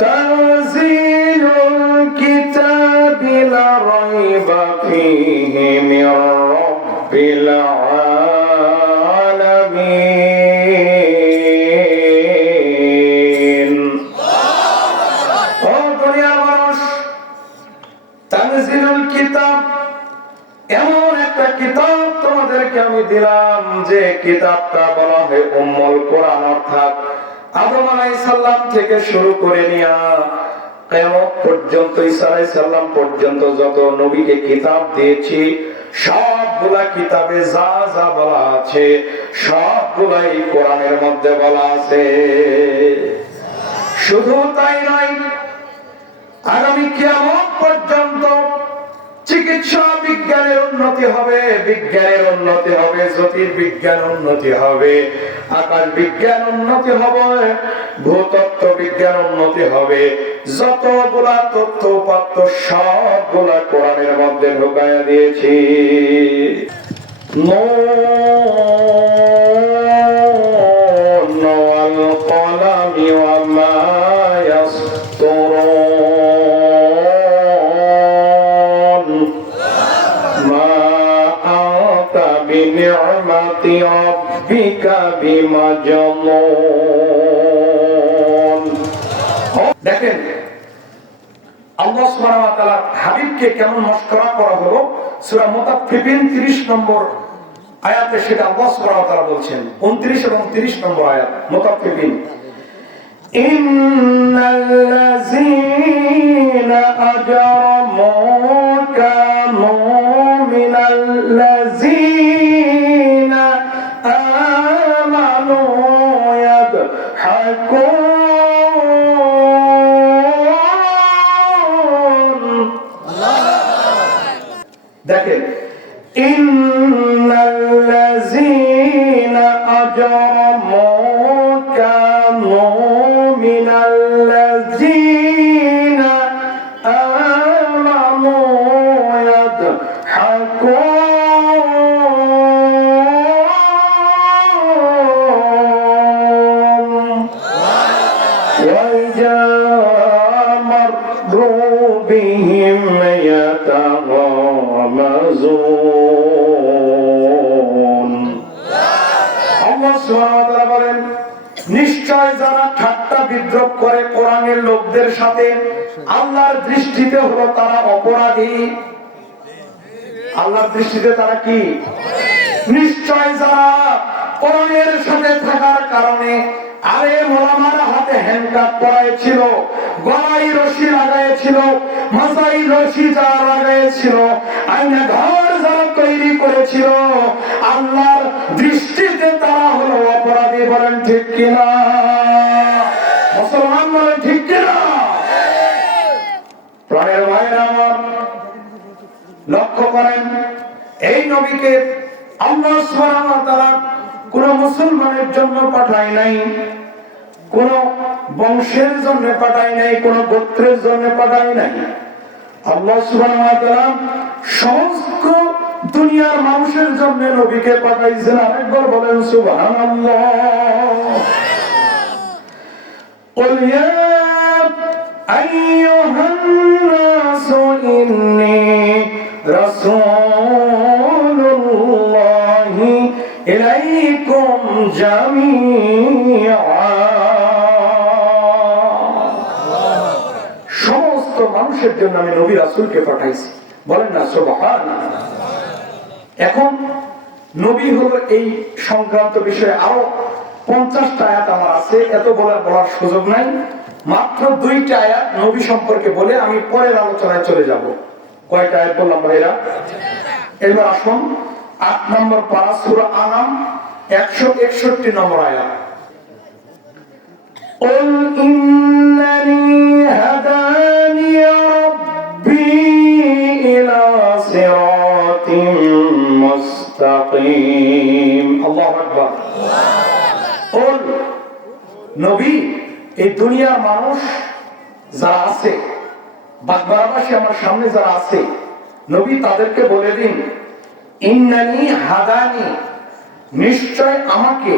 তানজিলুল কিতাবি লা রাইবা ফীহি মির রাব্বিল আলামিন। ও দুনিয়ার মানুষ, তানজিলুল কিতাব এমন একটা কিতাব তোমাদেরকে আমি দিলাম যে কিতাবটা বলা হয় উম্মুল কোরআন, অর্থাৎ আদম আলাইহিস সালাম থেকে শুরু করে নিয়া কিয়ামত পর্যন্ত, ঈসা আলাইহিস সালাম পর্যন্ত যত নবীকে কিতাব দিয়েছি সবগুলা কিতাবে যা যা বলা আছে সবগুলাই কোরআনের মধ্যে বলা আছে। শুধু তাই নয়, আগামী কিয়ামত পর্যন্ত চিকিৎসা বিজ্ঞানের উন্নতি হবে, বিজ্ঞানের উন্নতি হবে, জ্যোতির্বিজ্ঞান উন্নতি হবে, আকাশ বিজ্ঞান উন্নতি হবে, ভূতত্ত্ব বিজ্ঞান উন্নতি হবে। যতগুলা তথ্য উপাত্ত সবগুলা কোরআনের মধ্যে ঢুকাইয়া দিয়েছি। নুন ওয়াল কলামি ওয়া মা ইয়াসতুরুন। বিনি'মাতি রাব্বিকা বিমাজনুন। দেখেন আল্লাহ সুবহানাহু ওয়া তাআলা হাবিবকে কেমন মশকরা করা হলো। সূরা মুতাফফিফিন 30 নম্বর আয়াতে সেটা আল্লাহ সুবহানাহু ওয়া তাআলা বলছেন, 29 এবং 30 নম্বর আয়াত মুতাফফিফিন। ইন্নাল্লাযীনা আজরামু কানু মিনাল্লাযীনা আমানু ইয়াদহাকুন। দেখেন, ইন্নাল্লাযীনা আজরামু কানু মিনাল্লাযীনা আমানু ইয়াদহাকুন ওয়া ইযা মাররু বিহিম ইয়াতাগামাযুন। আল্লাহ সুবহানাহু ওয়া তাআলা বলেন, নিশ্চয় যারা ঠাট্টা বিদ্রূপ করে কোরআনের লোকদের সাথে আল্লাহর দৃষ্টিতে হলো তারা অপরাধী। আল্লাহর দৃষ্টিতে তারা কি? নিশ্চয় যারা কোরআনের সাথে থাকার কারণে আলেম ওলামার হাতে হ্যান্ডকাপ পরাইছিল, গলায় রশি লাগাইছিল, মাথায় রশি যারা লাগাইছিল, আয়না ঘর যারা তৈরি করেছিল, আল্লাহর দৃষ্টিতে তারা হলো অপরাধী। বলেন ঠিক কিনা? মুসলমান বলেন ঠিক কিনা? প্রাণের ভাইয়েরা আমার, লক্ষ্য করেন, এই নবীকে আল্লাহ সুবহানাহু ওয়া তাআলা কোন মুসলমানের জন্য পাঠায় নাই, কোন বংশের জন্য পাঠায় নাই, কোন গোত্রের জন্য পাঠায় নাই। আল্লাহ সুবহানাহু ওয়া তাআলা সমস্ত দুনিয়ার মানুষের জন্য নবীকে পাঠাইছেন। আরেকবার বলেন সুবহানাল্লাহ। قل يا أيها الناس إني رسول الله إليكم جميعا। সমস্ত মানুষের জন্য আমি নবী রাসূলকে পাঠাইছি। বলেন না সুবহানাল্লাহ। এখন নবী হলো এই সংক্রান্ত বিষয়ে আরো 50টা আয়াত আমার আছে, এত বলার সুযোগ নাই। মাত্র 2টা আয়াত নবী সম্পর্কে বলে আমি পরের আলোচনায় চলে যাব। কয়টা আয়াত বললাম ভাইরা? এবার আসুন 8 নম্বর পারা সূরা আনাম 161 নম্বর আয়াত। قل إنني هداني ربي إلى صراط مستقيم। الله أكبر। قل নবী, এই দুনিয়ার মানুষ যারা আছে, বাগবারাবাসী আমার সামনে যারা আছে, নবী তাদেরকে বলে দিন, ইন্নানি হাদানি, নিশ্চয় আমাকে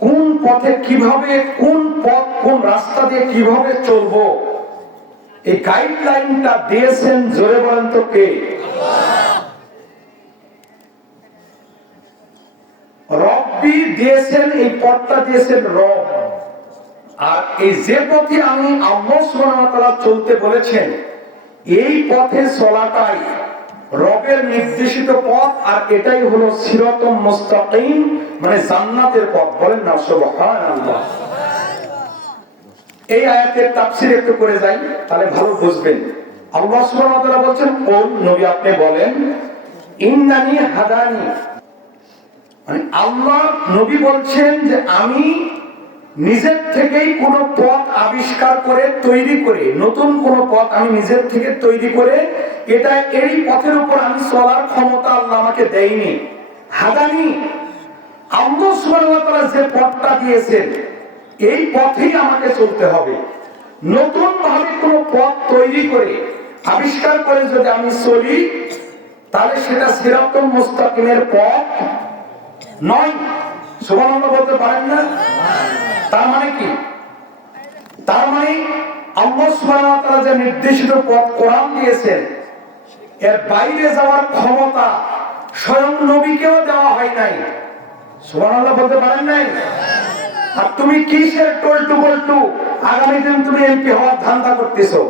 কোন পথে কিভাবে, কোন পথ কোন রাস্তা দিয়ে কিভাবে চলবো, এই গাইডলাইনটা দিয়েছেন জোরে বলেন তো কে? রব্বি দিয়েছেন, এই পথটা দিয়েছেন রব। আর এই যে পথে আমি আল্লাহ সুবহানাহু ওয়া তাআলা চলতে বলেছেন, এই পথে চলাটাই রবের নির্দেশিত পথ, আর এটাই হলো সিরাতুল মুস্তাকিম, মানে জান্নাতের পথ। বলেন না সুবহানাল্লাহ। এই আয়াতের তাফসীর একটু করে যাই, তাহলে ভালো বুঝবেন। আল্লাহ সুবহানাহু ওয়া তাআলা বলেন, ও নবী আপনি বলেন, ইন্নানি হাদানি, মানে আল্লাহ নবী বলছেন যে আমি নিজের থেকেই কোন পথ আবিষ্কার করে তৈরি করে, নতুন কোন পথ আমি নিজের থেকে তৈরি করে, এটা এই পথের উপর আমি চলার ক্ষমতা আল্লাহ আমাকে দেয়নি। হাদানি, আল্লাহ সুবহানাহু ওয়া তাআলা যে পথটা দিয়েছেন এই পথেই আমাকে চলতে হবে। নতুন ভাবে কোন পথ তৈরি করে আবিষ্কার করে যদি আমি চলি, তাহলে সেটা সিরাতুল মুস্তাকিমের পথ নয়। সুবহানাল্লাহ বলতে পারেন না? তার মানে কি? তার মানে আল্লাহ সুবহানাহু ওয়া তাআলা যে নির্দেশিত পথ কোরআন দিয়েছেন, এর বাইরে যাওয়ার ক্ষমতা স্বয়ং নবীকেও দেওয়া হয় নাই। সুবহানাল্লাহ বলতে পারেন নাই? আর তুমি কিসের টলটু বল্টু আগামী দিন তুমি এমপি হওয়ার ধান্দা করতেছো?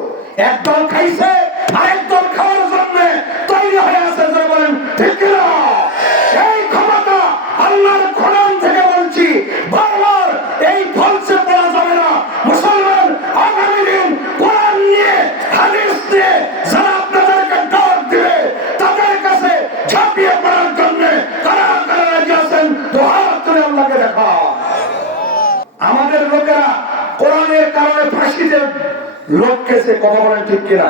একদল খাইছে আরেক দল খাওয়ার জন্য তৈরি হয়ে আছে, যারা বলেন ঠিক না? এই ক্ষমতা আল্লাহর কোরআন থেকে বলছি, বারবার এই ফলসে পড়া যাবে না। মুসলমান আগামী দিন কোরআন নিয়ে, হাদিস নিয়ে যারা আপনাদেরকে ডাক দিবে, তাদের কাছে ঝাঁপিয়ে পড়ার জন্য কারা কারা রাজি আছেন দুহাত তুলে আল্লাহকে দেখা। আমাদের লোকেরা কোরআনের কারণে ফাঁসিতে লোক খেয়েছে, কথা বলেন ঠিক কিনা?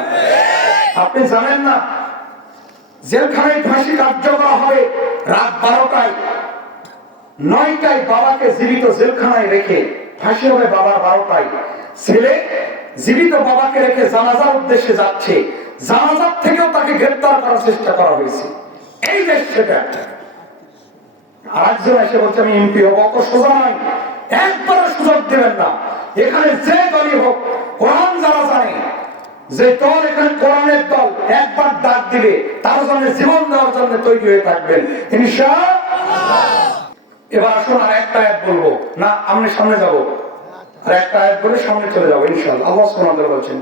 আপনি জানেন না জেলখানায় ফাঁসি কার্যকর হবে রাত 12টায়, 9টায় বাবাকে জীবিত জেলখানায় রেখে ফাঁসি হবে বাবার 12টায়। ছেলে জীবিত বাবাকে রেখে জানাজার উদ্দেশ্যে যাচ্ছে, জানাজার থেকেও তাকে গ্রেফতার করার চেষ্টা করা হয়েছে। এই দেশ সেটা। আর একজন এসে বলছে আমি এমপি হবো, অত সোজা নয়, একবারে সুযোগ দেবেন না। এখানে যে দলই হোক, কোরআন যারা জানে, যে দল এখানে কোরআনের দল, একবার ডাক দিবে তার জন্য জীবন দেওয়ার জন্য তৈরি হয়ে থাকবেন ইনশাআল্লাহ। এবার আসুন আর একটা আয়াত বলবো না, আমরা সামনে যাব, আর একটা আয়াত বলে সামনে চলে যাবো ইনশাআল্লাহ। আল্লাহ সুবহানাহু ওয়া তাআলা বলেন,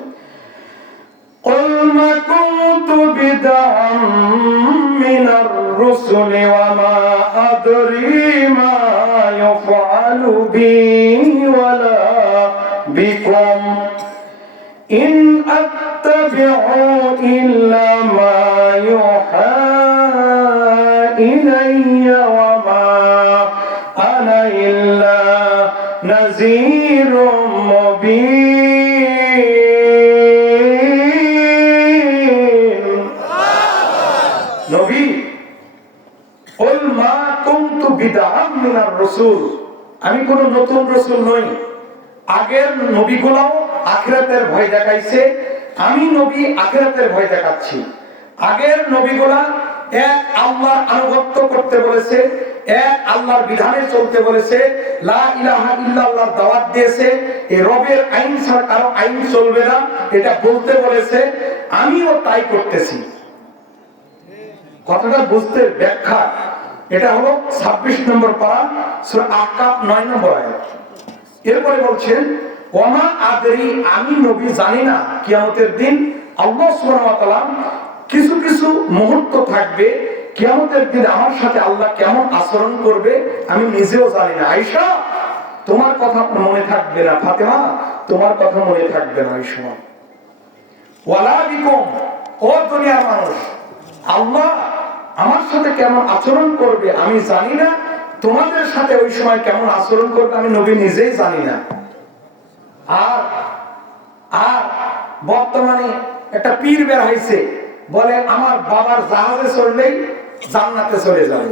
قُلْ مَا كُنتُ بِدْعًا مِنَ الرُّسُلِ وَمَا أَدْرِي مَا يُفْعَلُ بِي وَلَا بِكُمْ إِنْ أَتَّبِعُ إِلَّا مَا يُوحَى إِلَيَّ وَمَا أَنَا إِلَّا نَذِيرٌ مُبِينٌ। নবী, قُلْ مَا كُنْتُ بِدْعًا مِنَ الرُّسُلِ, আমি কোন নতুন রাসূল নই। আগের নবীগুলোও আখিরাতের ভয় দেখাইছে, আমি নবী আখিরাতের ভয় দেখাচ্ছি। আগের নবীগুলা এক আল্লাহর আনুগত্য করতে বলেছে, এক আল্লাহর বিধানে চলতে বলেছে, লা ইলাহা ইল্লাল্লাহর দাওয়াত দিয়েছে, এই রবের আইন ছাড়া কারো আইন চলবে না এটা বলতে বলেছে। আমিও তাই করতেছি। কথাটা বুঝতে ব্যাখ্যা, এটা হলো 26 নম্বর পারা সূরা আহকাফ 9 নম্বর আয়াত। এরপরে বলছেন ওমা আদরি, আমি নবী জানি না কিয়ামতের দিন আল্লাহ সুবহানাহু ওয়া তাআলা কিছু কিছু মুহূর্ত থাকবে, কিয়ামতের দিন আমার সাথে আল্লাহ কেমন আচরণ করবে আমি নিজেও জানি না। আয়েশা তোমার কথা মনে থাকবে না, ফাতেমা তোমার কথা মনে থাকবে না এই সময়। ওয়ালা বিকুম, ও দুনিয়ার মানুষ, আল্লাহ আমার সাথে কেমন আচরণ করবে আমি জানি না, তোমাদের সাথে ওই সময় কেমন আচরণ করবে আমি নবী নিজেই জানি না। আর আর বর্তমানে একটা পীর বের হয়েছে, বলে আমার বাবার জাহাজে চড়লেই জান্নাতে চলে যাবে।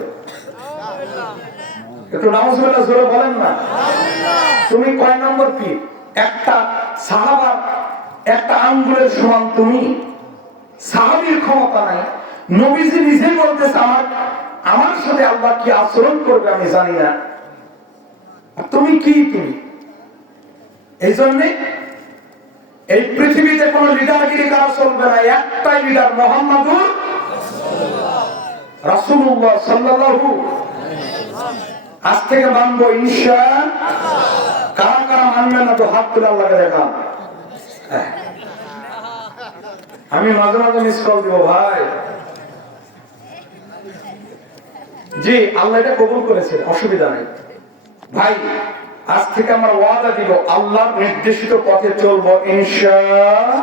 একটু নাউজুবিল্লাহ জোরে বলেন না। তুমি কয় নম্বর পীর? একটা সাহাবার একটা আঙ্গুলের সমান তুমি। সাহাবীর ক্ষমতা নাই, নবীজি নিজেই বলতেছে আমার সাথে আল্লাহ কি আচরণ করবে আমি জানি না। তুমি কি তুমি? এই জন্যে এই পৃথিবীতে কোন লিডারগিরি করা চলবে না, একটাই লিডার, মুহাম্মাদুর রাসূলুল্লাহ সাল্লাল্লাহু। আজ থেকে মানবো ইনশাআল্লাহ। কারা কারা মানবেন না তো হাত তুলে আল্লাহকে দেখান। আমি মাঝে মাঝে মিস কল দিব ভাই। জি, আল্লাহ এটা কবুল করেছে, অসুবিধা নেই ভাই। আজ থেকে আমরা ওয়াদা দিব, আল্লাহর নির্দেশিত পথে চলবো ইনশাআল্লাহ।